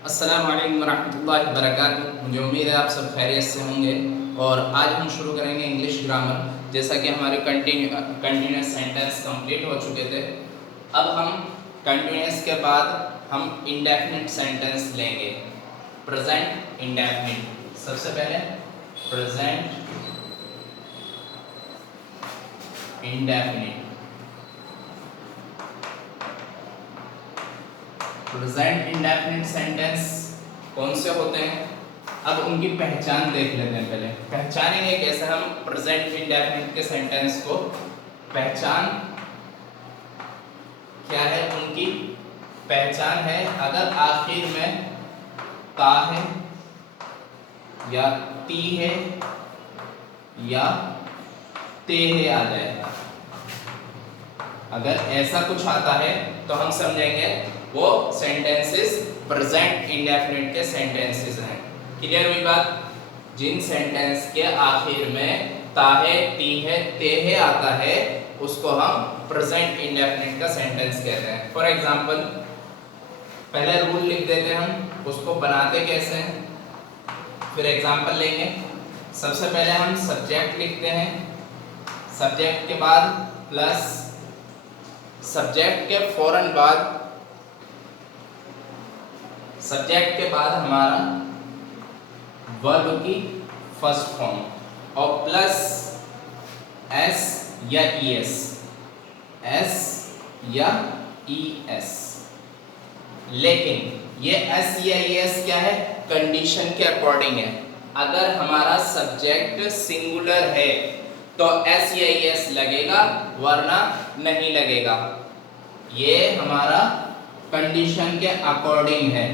अस्सलाम वालेकुम रहमतुल्लाहि व बरकातुहू। मुझे उम्मीद है आप सब खैरियत से होंगे। और आज हम शुरू करेंगे इंग्लिश ग्रामर। जैसा कि हमारे कंटिन्यूस सेंटेंस कंप्लीट हो चुके थे, अब हम कंटिन्यूस के बाद हम इंडेफिनिट सेंटेंस लेंगे। Present indefinite. सबसे पहले present indefinite. Present indefinite sentence कौन से होते हैं, अब उनकी पहचान देख लेते हैं। पहले पहचानेंगे कैसे हम प्रेजेंट इंडेफिनिट के सेंटेंस को। पहचान क्या है, उनकी पहचान है अगर आखिर में ता है या ती है या ते है आ जाए। अगर ऐसा कुछ आता है तो हम समझेंगे वो सेंटेंसेस प्रेजेंट इंडेफिनिट के सेंटेंसेस हैं। क्लियर हुई बात। जिन सेंटेंस के आखिर में ता है, ती है, ते है आता है उसको हम प्रेजेंट इंडेफिनिट का सेंटेंस कहते हैं। फॉर एग्जांपल पहले रूल लिख देते हैं हम, उसको बनाते कैसे हैं, फिर एग्जांपल लेंगे। सबसे पहले हम सब्जेक्ट लिखते हैं, सब्जेक्ट के बाद प्लस सब्जेक्ट के फौरन बाद सब्जेक्ट के बाद हमारा वर्ब की फर्स्ट फॉर्म और प्लस एस या ईएस, एस या ईएस। लेकिन ये एस या ईएस क्या है, कंडीशन के अकॉर्डिंग है। अगर हमारा सब्जेक्ट सिंगुलर है तो एस या ईएस लगेगा, वरना नहीं लगेगा। ये हमारा कंडीशन के अकॉर्डिंग है।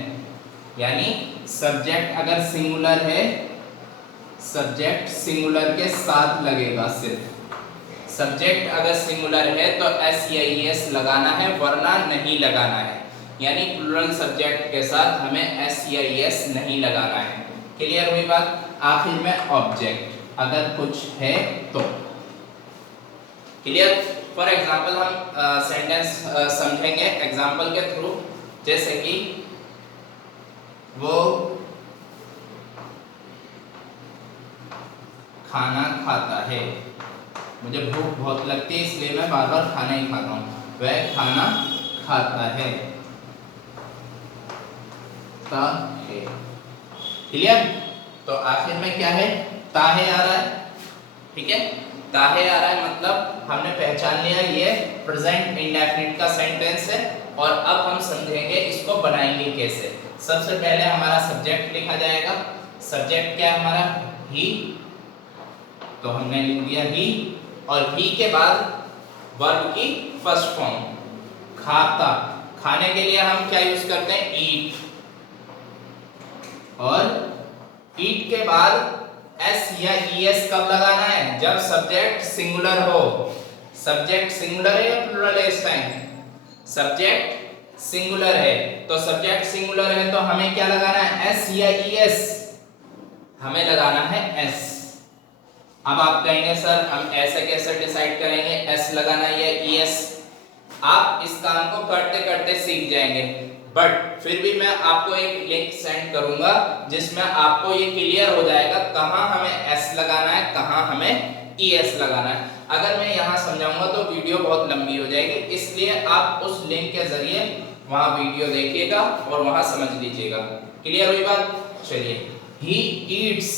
यानी सब्जेक्ट अगर सिंगुलर है, सब्जेक्ट सिंगुलर के साथ लगेगा। सिर्फ सब्जेक्ट अगर सिंगुलर है तो एस या ईएस लगाना है, वरना नहीं लगाना है। यानी प्लूरल सब्जेक्ट के साथ हमें एस या ईएस नहीं लगाना है। क्लियर हुई बात। आखिर में ऑब्जेक्ट अगर कुछ है तो। क्लियर। फॉर एग्जाम्पल हम सेंटेंस समझेंगे एग्जाम्पल के थ्रू। जैसे कि वो खाना खाता है, मुझे भूख बहुत लगती है इसलिए मैं बार बार खाना ही खाता हूँ। वह खाना खाता है, ता है। क्लियर। तो आखिर में क्या है, ताहे आ रहा है। ठीक है, ताहे आ रहा है मतलब हमने पहचान लिया ये प्रेजेंट इंडेफिनिट का सेंटेंस है। और अब हम समझेंगे इसको बनाएंगे कैसे। सबसे पहले हमारा सब्जेक्ट लिखा जाएगा। सब्जेक्ट क्या है हमारा, ही, तो हमने लिख दिया ही। और ही के बाद वर्ब की फर्स्ट फॉर्म खाता। खाने के लिए हम क्या यूज करते हैं, ईट। और ईट के बाद एस या ईएस कब लगाना है, जब सब्जेक्ट सिंगुलर हो। सब्जेक्ट सिंगुलर है या प्लूरल है इस टाइम, सब्जेक्ट सिंगुलर है। तो सब्जेक्ट सिंगुलर है तो हमें क्या लगाना है, एस या ईएस, हमें लगाना है एस। अब आप कहेंगे सर हम ऐसे कैसे डिसाइड करेंगे एस लगाना या ईएस। आप इस काम को करते करते सीख जाएंगे, बट फिर भी मैं आपको एक लिंक सेंड करूंगा जिसमें आपको ये क्लियर हो जाएगा कहां हमें एस लगाना है, कहां हमें ईएस लगाना है। अगर मैं यहां समझाऊंगा तो वीडियो बहुत लंबी हो जाएगी, इसलिए आप उस लिंक के जरिए वहां वीडियो देखिएगा और वहां समझ लीजिएगा। क्लियर हुई बात। चलिए, ही ईट्स,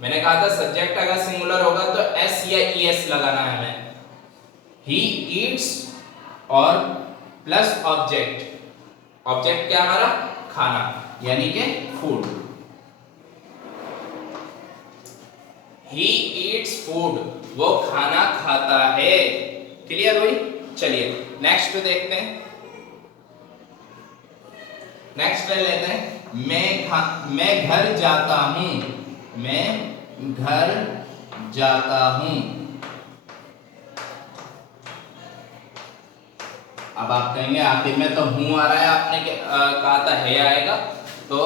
मैंने कहा था सब्जेक्ट अगर सिंगुलर होगा तो एस या ईएस लगाना है हमें। ही ईट्स और प्लस ऑब्जेक्ट। ऑब्जेक्ट क्या हमारा, खाना, यानी कि फूड। ही ईट्स फूड, वो खाना खाता है। क्लियर हुई। चलिए नेक्स्ट देखते हैं। नेक्स्ट ले लेते हैं, मैं घर जाता हूं। मैं घर जाता हूं। अब आप कहेंगे आखिर में तो हूं आ रहा है, आपने कहा था है आएगा, तो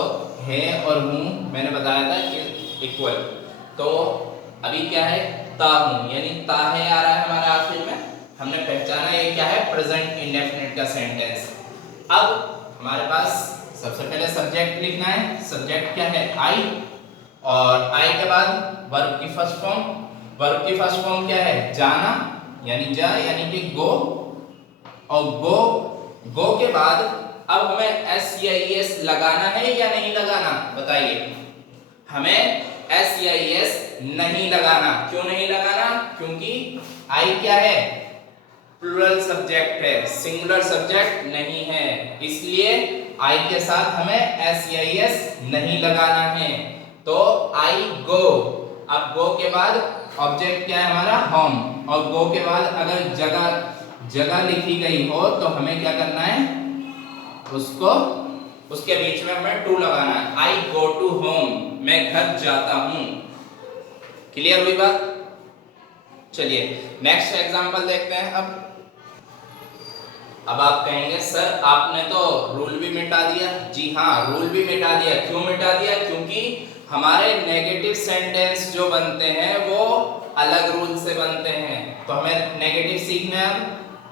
है और हूं मैंने बताया था इक्वल। तो अभी क्या है, ता हूं, यानी ता है आ रहा है हमारे आखिर में। हमने पहचाना ये क्या है, प्रेजेंट इंडेफिनिट का सेंटेंस। अब हमारे पास सबसे पहले सब्जेक्ट लिखना है। सब्जेक्ट क्या है? आई। और आई के बाद वर्ब की फर्स्ट फॉर्म। वर्ब की फर्स्ट फॉर्म क्या है? जाना यानी जा यानी कि गो। और गो के बाद अब हमें एस या एस लगाना है या नहीं लगाना, बताइए। हमें एस या एस नहीं लगाना। क्यों नहीं लगाना? क्योंकि आई क्या है? प्लूरल सब्जेक्ट है, सिंगुलर सब्जेक्ट नहीं है, इसलिए आई के साथ हमें एस या एस नहीं लगाना है। तो आई गो। अब गो के बाद ऑब्जेक्ट क्या है हमारा? होम। और गो के बाद अगर जगह लिखी गई हो तो हमें क्या करना है? उसको उसके बीच में हमें टू लगाना है। आई गो टू होम, मैं घर जाता हूं। क्लियर हुई बात? चलिए नेक्स्ट एग्जांपल देखते हैं। अब आप कहेंगे सर आपने तो रूल भी मिटा दिया। जी हाँ, रूल भी मिटा दिया। क्यों मिटा दिया? क्योंकि हमारे नेगेटिव सेंटेंस जो बनते हैं वो अलग रूल से बनते हैं। तो हमें नेगेटिव सीखना है,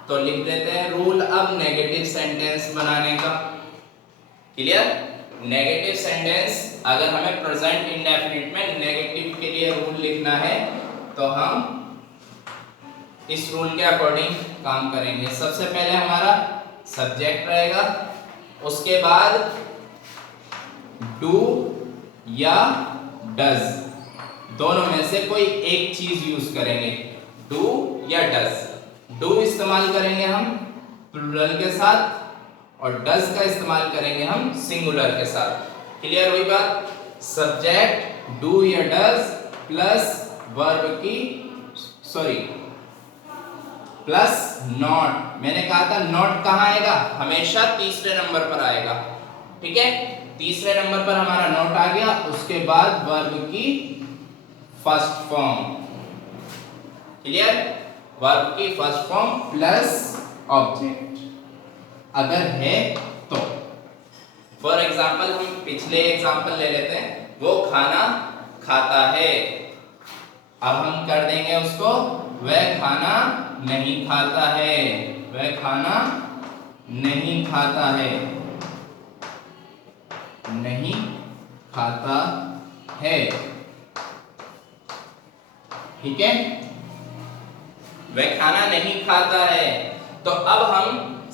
तो लिख देते हैं रूल अब नेगेटिव सेंटेंस बनाने का। क्लियर? नेगेटिव सेंटेंस अगर हमें प्रेजेंट इंडेफिनिट में नेगेटिव के लिए रूल लिखना है तो हम इस रूल के अकॉर्डिंग काम करेंगे। सबसे पहले हमारा सब्जेक्ट रहेगा, उसके बाद डू या डज, दोनों में से कोई एक चीज यूज करेंगे, डू या डज। डू इस्तेमाल करेंगे हम प्लूरल के साथ और डज का इस्तेमाल करेंगे हम सिंगुलर के साथ। क्लियर हुई बात? सब्जेक्ट डू या डज प्लस वर्ब की प्लस नॉट। मैंने कहा था नॉट कहाँ आएगा? हमेशा तीसरे नंबर पर आएगा। ठीक है, तीसरे नंबर पर हमारा नॉट आ गया। उसके बाद वर्ब की फर्स्ट फॉर्म। क्लियर? वर्ब की फर्स्ट फॉर्म प्लस ऑब्जेक्ट अगर है तो। फॉर एग्जाम्पल हम पिछले एग्जाम्पल ले लेते हैं। वो खाना खाता है। अब हम कर देंगे उसको वह खाना नहीं खाता है। वह खाना नहीं खाता है। नहीं खाता है। ठीक है, वह खाना नहीं खाता है। तो अब हम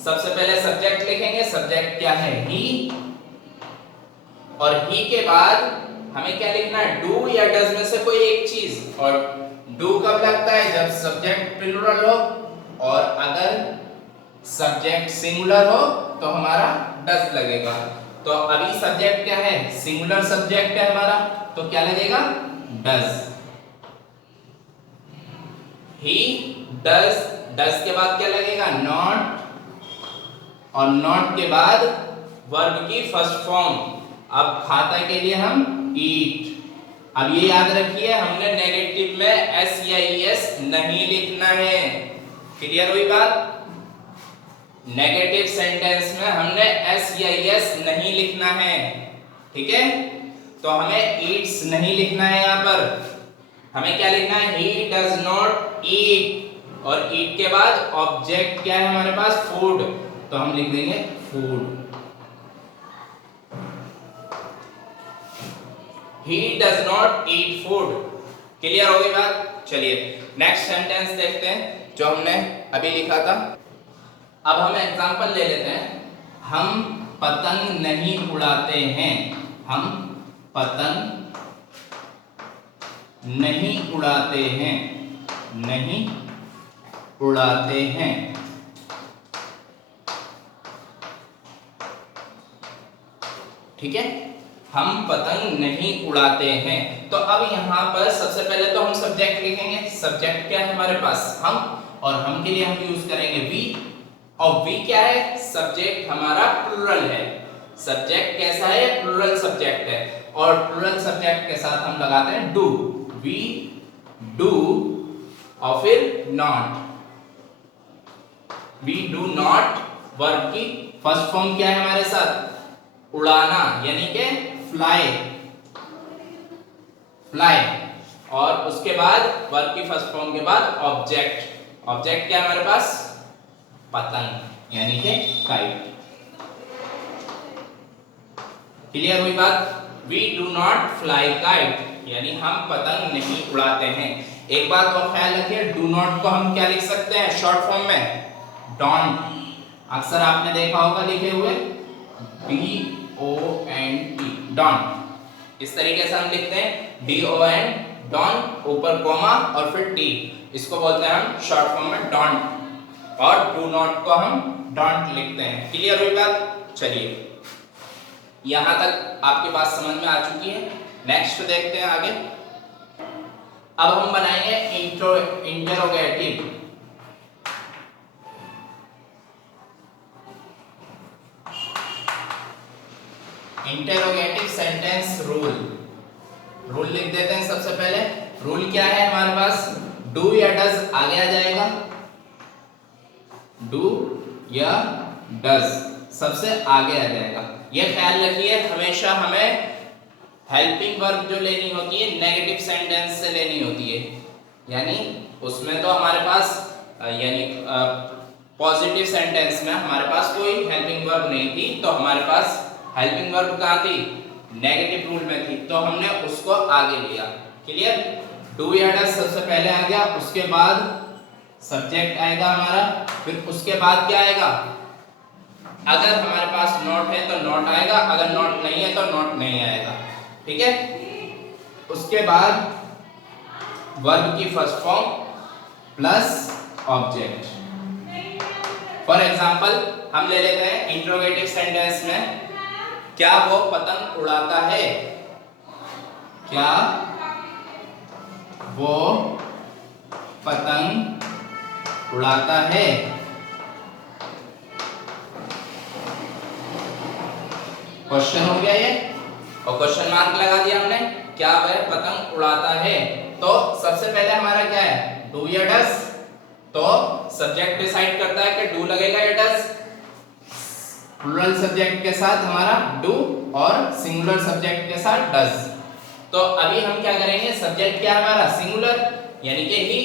सबसे पहले सब्जेक्ट लिखेंगे। सब्जेक्ट क्या है? ही। और ही के बाद हमें क्या लिखना है? डू या डज में से कोई एक चीज। और डू कब लगता है? जब सब्जेक्ट प्लूरल हो, और अगर सब्जेक्ट सिंगुलर हो तो हमारा डज लगेगा। तो अभी सब्जेक्ट क्या है? सिंगुलर सब्जेक्ट है हमारा, तो क्या लगेगा? डज। He does. डज के बाद क्या लगेगा? नॉट। और नॉट के बाद वर्ब की फर्स्ट फॉर्म। अब खाता के लिए हम ईट। अब ये याद रखिए हमने नेगेटिव में एस या एस नहीं लिखना है। क्लियर हुई बात? नेगेटिव सेंटेंस में हमने एस या एस नहीं लिखना है। ठीक है, तो हमें ईट्स नहीं लिखना है। यहां पर हमें क्या लिखना है? He does not eat. और ईट के बाद ऑब्जेक्ट क्या है हमारे पास? फूड। तो हम लिख देंगे food. He does not eat food. Clear हो गई बात? चलिए नेक्स्ट सेंटेंस देखते हैं जो हमने अभी लिखा था। अब हम एग्जांपल ले लेते हैं। हम पतंग नहीं उड़ाते हैं। हम पतंग नहीं उड़ाते हैं। नहीं उड़ाते हैं। ठीक है, हम पतंग नहीं उड़ाते हैं। तो अब यहां पर सबसे पहले तो हम सब्जेक्ट लिखेंगे। सब्जेक्ट क्या है हमारे पास? हम। और हम के लिए हम यूज करेंगे वी। और वी क्या है? सब्जेक्ट हमारा प्लूरल है। सब्जेक्ट कैसा है? प्लूरल सब्जेक्ट है। और प्लूरल सब्जेक्ट के साथ हम लगाते हैं डू। वी डू और फिर not. We do not. Verb की फर्स्ट फॉर्म क्या है हमारे साथ? उड़ाना यानी कि फ्लाई। फ्लाई। और उसके बाद वर्ब की फर्स्ट फॉर्म के बाद ऑब्जेक्ट। ऑब्जेक्ट क्या है हमारे पास? पतंग यानी कि काइट। क्लियर हुई बात? We do not fly kite, यानी हम पतंग नहीं उड़ाते हैं। एक बात और ख्याल रखिए, डू नॉट को हम क्या लिख सकते हैं शॉर्ट फॉर्म में? डोंट। अक्सर आपने देखा होगा लिखे हुए DONT, डोंट। इस तरीके से हम लिखते हैं DON, डोंट, ऊपर कॉमा और फिर T, इसको बोलते हैं हम शॉर्ट फॉर्म में डोंट, और डू नॉट को हम डोंट लिखते हैं। क्लियर हुई बात? चलिए यहां तक आपकी बात समझ में आ चुकी है। नेक्स्ट देखते हैं आगे। अब हम बनाएंगे इंटरोगेटिव। इंटरोगेटिव सेंटेंस रूल लिख देते हैं। सबसे पहले रूल क्या है हमारे पास? डू या डज आगे आ जाएगा, डू या डज सबसे आगे आ जाएगा। ये ख्याल रखिए, हमेशा हमें हेल्पिंग वर्ब जो लेनी होती है नेगेटिव सेंटेंस से लेनी होती है, यानी उसमें तो हमारे पास यानी पॉजिटिव सेंटेंस में हमारे पास कोई हेल्पिंग वर्ब नहीं थी, तो हमारे पास हेल्पिंग वर्ब कहाँ थी? नेगेटिव रूल में थी, तो हमने उसको आगे लिया। क्लियर? डू या डज सबसे पहले आ गया, उसके बाद सब्जेक्ट आएगा हमारा, फिर उसके बाद क्या आएगा? अगर हमारे पास नॉट है तो नॉट आएगा, अगर नॉट नहीं है तो नॉट नहीं आएगा। ठीक है? उसके बाद वर्ब की first form plus object. For example हम ले लेते हैं इंट्रोगेटिव सेंटेंस में, क्या वो पतंग उड़ाता है? क्या वो पतंग उड़ाता है? क्वेश्चन हो गया ये, और क्वेश्चन मार्क लगा दिया हमने। क्या वह पतंग उड़ाता है? तो सबसे पहले हमारा क्या है? डू या डज। तो सब्जेक्ट डिसाइड करता है कि डू लगेगा या डज। प्लूरल सब्जेक्ट के साथ हमारा डू और सिंगुलर सब्जेक्ट के साथ डज। तो अभी हम क्या करेंगे? सब्जेक्ट क्या है हमारा? सिंगुलर, यानी कि ही,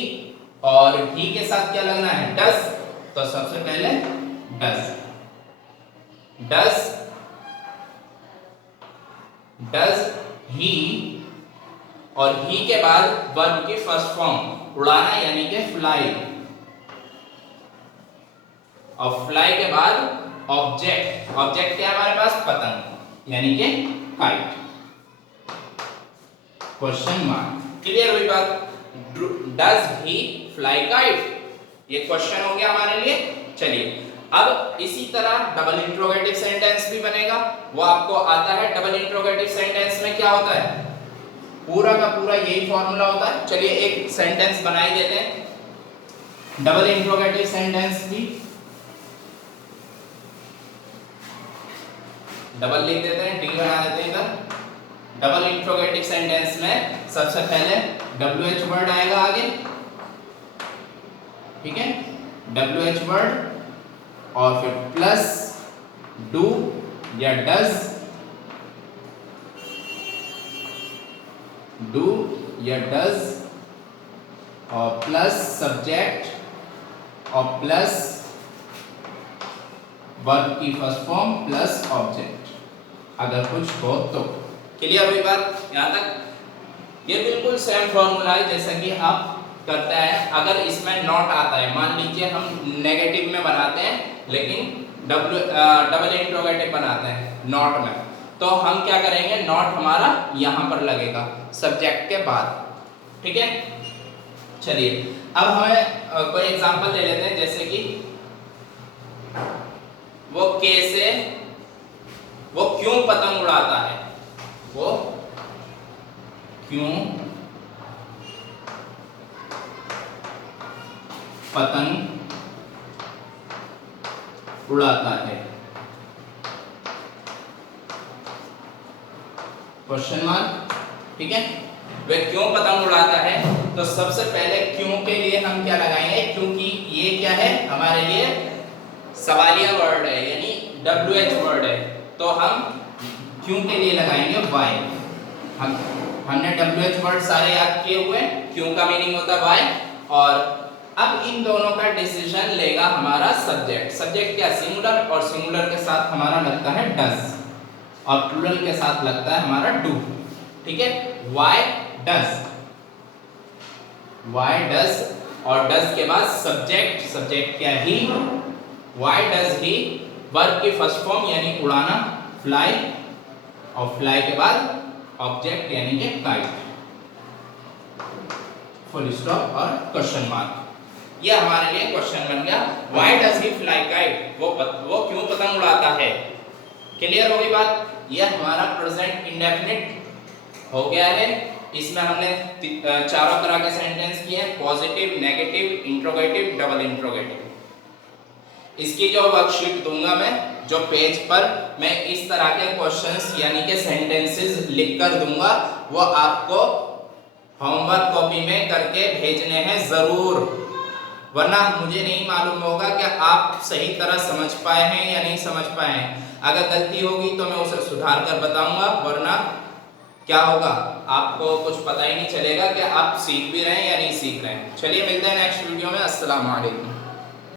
और ही के साथ क्या लगना है? डज। तो सबसे पहले डज, डज ही, और ही के बाद वर्ब की फर्स्ट फॉर्म उड़ाना यानी कि फ्लाई, और फ्लाई के बाद ऑब्जेक्ट। ऑब्जेक्ट क्या है हमारे पास? पतंग, यानी कि काइट। Question mark. क्लियर हुई बात? डज ही फ्लाई काइट, ये क्वेश्चन हो गया हमारे लिए। चलिए अब इसी तरह डबल इंट्रोगेटिव सेंटेंस भी बनेगा, वो आपको आता है। डबल इंट्रोगेटिव सेंटेंस में क्या होता है? पूरा का पूरा यही फॉर्मूला होता है। चलिए एक सेंटेंस बना ही देते हैं डबल इंट्रोगेटिव सेंटेंस भी। डबल लिख देते हैं, डी बना देते हैं इधर। डबल इंट्रोगेटिव सेंटेंस में सबसे पहले WH वर्ड आएगा आगे, ठीक है? WH वर्ड और फिर प्लस डू या डज, डू या डज, और प्लस सब्जेक्ट और प्लस वर्ब की फर्स्ट फॉर्म प्लस ऑब्जेक्ट, अगर कुछ हो तो। क्लियर हुई बात यहाँ तक? ये बिल्कुल सेम फॉर्मूला है जैसा कि आप करते हैं। अगर इसमें नॉट आता है, मान लीजिए हम नेगेटिव में बनाते हैं लेकिन डबल इंट्रोगेटिव बनाते हैं नॉट में, तो हम क्या करेंगे? नॉट हमारा यहाँ पर लगेगा सब्जेक्ट के बाद। ठीक है? चलिए अब हमें कोई एग्जांपल ले लेते हैं, जैसे कि वो कैसे, वो क्यों पतंग उड़ाता है? वो क्यों पतंग उड़ाता है? Question mark. ठीक है? वह क्यों पतंग उड़ाता है, तो सबसे पहले क्यों के लिए हम क्या लगाएंगे? क्योंकि ये क्या है हमारे लिए? सवालिया वर्ड है, यानी WH वर्ड है, तो हम क्यों के लिए लगाएंगे वाई। हमने WH वर्ड सारे याद किए हुए, क्यों का मीनिंग होता है वाई, और अब इन दोनों का डिसीजन लेगा हमारा सब्जेक्ट। सब्जेक्ट क्या? सिंगुलर, और सिंगुलर के साथ हमारा लगता है डज, और प्लूरल के साथ लगता है हमारा डू। ठीक है, वाई डज और डज के बाद सब्जेक्ट क्या ही, वाई डज ही, वर्ब की फर्स्ट फॉर्म यानी उड़ाना फ्लाई, और फ्लाई के बाद ऑब्जेक्ट यानी कि काइट, फुल स्टॉप और क्वेश्चन मार्क। ये हमारे लिए क्वेश्चन बन गया, why does he fly kite, वो क्यों पतंग उड़ाता है। क्लियर हो गई बात। ये हमारा प्रेजेंट इंडेफिनिट हो गया है। इसमें हमने चारों तरह के सेंटेंस किए हैं, positive, negative, interrogative, double interrogative. इसकी जो वर्कशीट दूंगा मैं, जो पेज पर मैं इस तरह के क्वेश्चंस यानी कि सेंटेंसेस लिख कर दूंगा, वो आपको होमवर्क कॉपी में करके भेजने हैं जरूर, वरना मुझे नहीं मालूम होगा कि आप सही तरह समझ पाए हैं या नहीं समझ पाए हैं। अगर गलती होगी तो मैं उसे सुधार कर बताऊंगा, वरना क्या होगा आपको कुछ पता ही नहीं चलेगा कि आप सीख भी रहे हैं या नहीं सीख रहे हैं। चलिए मिलते हैं नेक्स्ट वीडियो में। अस्सलाम वालेकुम।